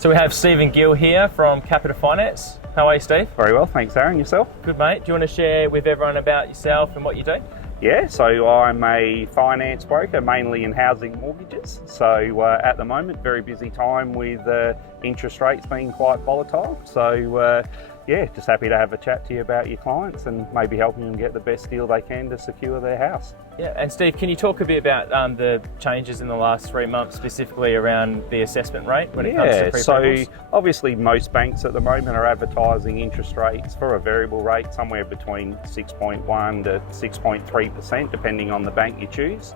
So we have Steve and Geel here from Capita Finance. How are you, Steve? Very well, thanks Aaron. Yourself? Good, mate. Do you want to share with everyone about yourself and what you do? Yeah, so I'm a finance broker, mainly in housing mortgages. So at the moment, very busy time with interest rates being quite volatile. So yeah, just happy to have a chat to you about your clients and maybe helping them get the best deal they can to secure their house. Yeah, and Steve, can you talk a bit about the changes in the last 3 months, specifically around the assessment rate when it comes to pre-approvals? So obviously most banks at the moment are advertising interest rates for a variable rate somewhere between 6.1 to 6.3%, depending on the bank you choose.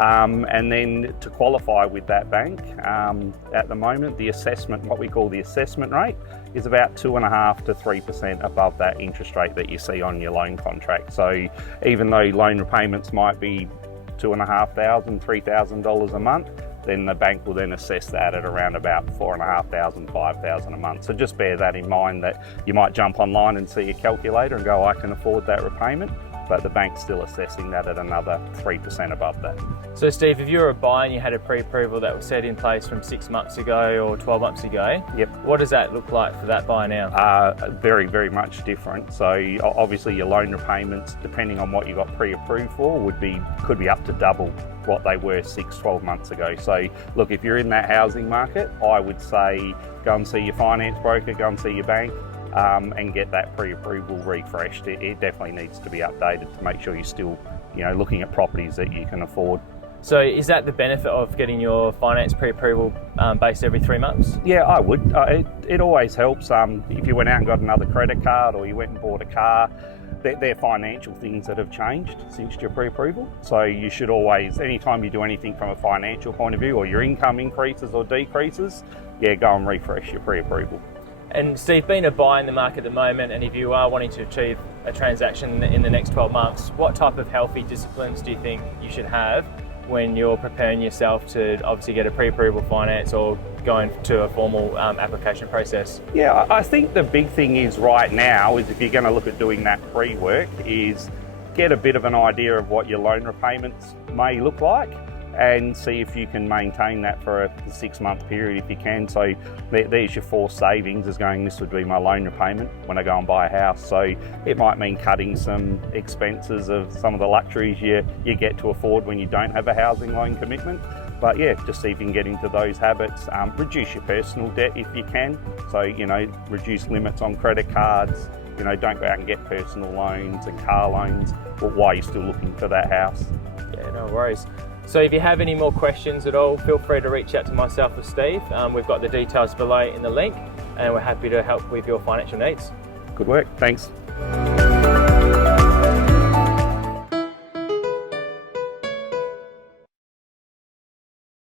And then to qualify with that bank, at the moment, the assessment, what we call the assessment rate, is about 2.5 to 3% above that interest rate that you see on your loan contract. So even though loan repayments might be $2,500, $3,000 a month, then the bank will then assess that at around about $4,500, $5,000 a month. So just bear that in mind, that you might jump online and see a calculator and go, I can afford that repayment, but the bank's still assessing that at another 3% above that. So Steve, if you were a buyer and you had a pre-approval that was set in place from 6 months ago or 12 months ago, yep, what does that look like for that buyer now? Very, very much different. So obviously your loan repayments, depending on what you got pre-approved for, could be up to double what they were 6-12 months ago. So look, if you're in that housing market, I would say go and see your finance broker, go and see your bank, and get that pre-approval refreshed. It definitely needs to be updated to make sure you're still, looking at properties that you can afford. So is that the benefit of getting your finance pre-approval based every 3 months? Yeah, I would. It always helps. If you went out and got another credit card or you went and bought a car, they're financial things that have changed since your pre-approval. So you should always, anytime you do anything from a financial point of view, or your income increases or decreases, yeah, go and refresh your pre-approval. And Steve, being a buyer in the market at the moment, and if you are wanting to achieve a transaction in the next 12 months, what type of healthy disciplines do you think you should have when you're preparing yourself to obviously get a pre-approval finance or going to a formal application process? Yeah, I think the big thing is right now is, if you're going to look at doing that pre-work, is get a bit of an idea of what your loan repayments may look like, and see if you can maintain that for a 6-month period if you can. So there's your 4 savings, is going, this would be my loan repayment when I go and buy a house. So it might mean cutting some expenses of some of the luxuries you get to afford when you don't have a housing loan commitment. But yeah, just see if you can get into those habits. Reduce your personal debt if you can. So, reduce limits on credit cards. Don't go out and get personal loans and car loans while you're still looking for that house. Yeah, no worries. So if you have any more questions at all, feel free to reach out to myself or Steve. We've got the details below in the link, and we're happy to help with your financial needs. Good work, thanks.